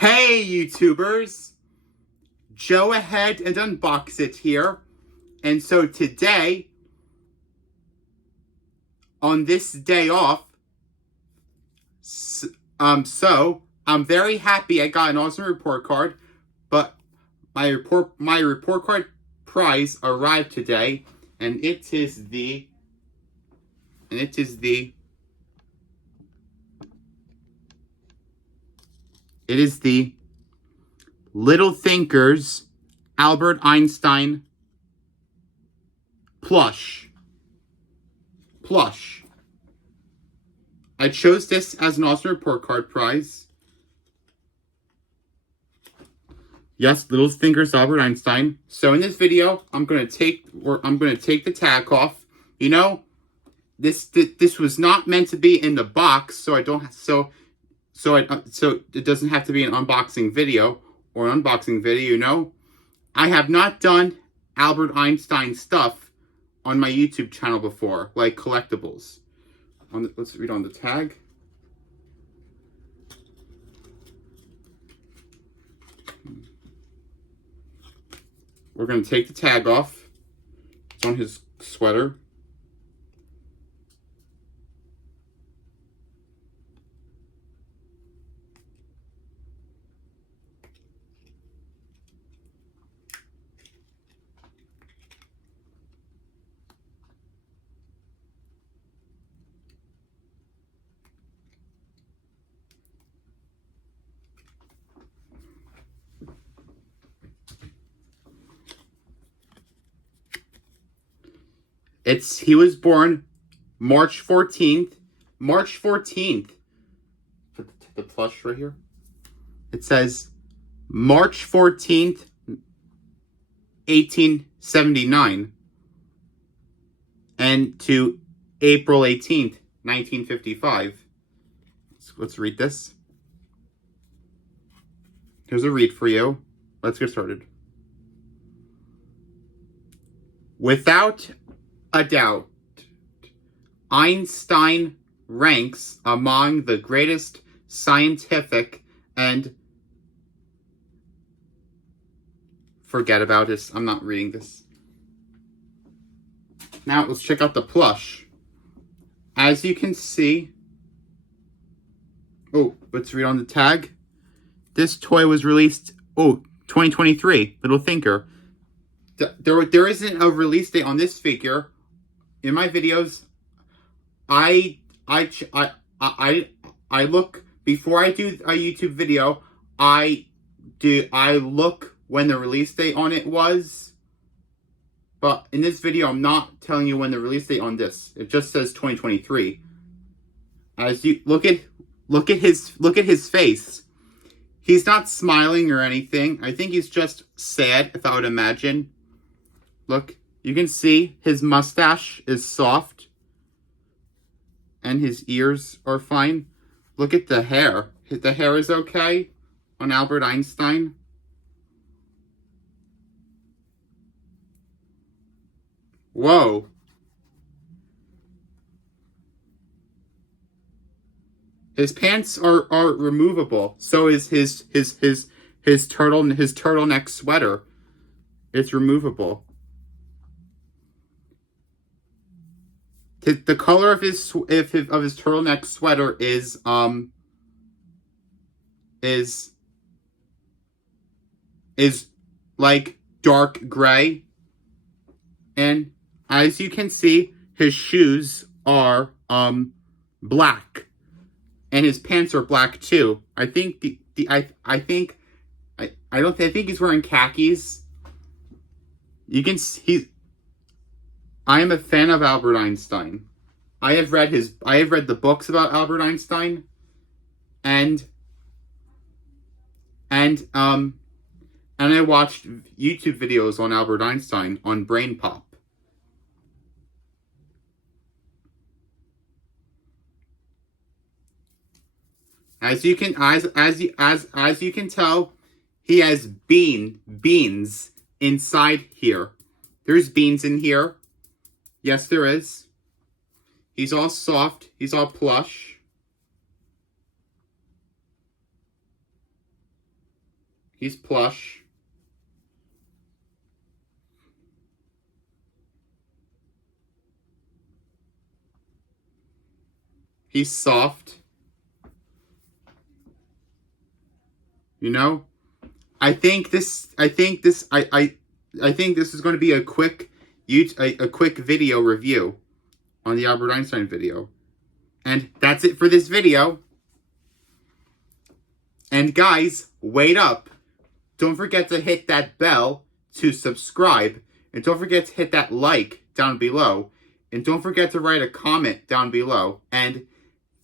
Hey YouTubers, Joe ahead and unbox it here. And so today, on this day off, so I'm very happy I got an awesome report card, but my report card prize arrived today, and it is the Little Thinkers Albert Einstein Plush. I chose this as an awesome report card prize. Yes, Little Thinkers Albert Einstein. So in this video, I'm gonna take the tag off. You know, this was not meant to be in the box, so it doesn't have to be an unboxing video or an unboxing video. You know, I have not done Albert Einstein stuff on my YouTube channel before, like collectibles. Let's read on the tag. We're going to take the tag off. It's on his sweater. He was born March 14th. Put the plush right here. It says March 14th, 1879. And to April 18th, 1955. Let's read this. Here's a read for you. Let's get started. Without a doubt, Einstein ranks among the greatest scientific and... Forget about this. I'm not reading this. Now, let's check out the plush. As you can see... Oh, let's read on the tag. This toy was released... 2023. Little Thinker. There isn't a release date on this figure. In my videos, I look before I do a YouTube video. I look when the release date on it was. But in this video, I'm not telling you when the release date on this. It just says 2023. As you look at his face. He's not smiling or anything. I think he's just sad, if I would imagine. Look. You can see his mustache is soft. And his ears are fine. Look at the hair. The hair is okay on Albert Einstein. Whoa. His pants are removable. So is his turtleneck sweater. It's removable. The color of his turtleneck sweater is like dark gray, and as you can see, his shoes are black, and his pants are black too. I think I think he's wearing khakis. You can see. I am a fan of Albert Einstein. I have read the books about Albert Einstein, and I watched YouTube videos on Albert Einstein on Brain Pop. As you can tell, he has beans inside here. There's beans in here. Yes, there is. He's all soft. He's all plush. He's plush. He's soft. You know? I think this is going to be a quick video review on the Albert Einstein video. And that's it for this video. And guys, wait up. Don't forget to hit that bell to subscribe. And don't forget to hit that like down below. And don't forget to write a comment down below. And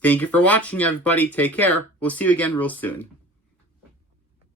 thank you for watching, everybody. Take care. We'll see you again real soon.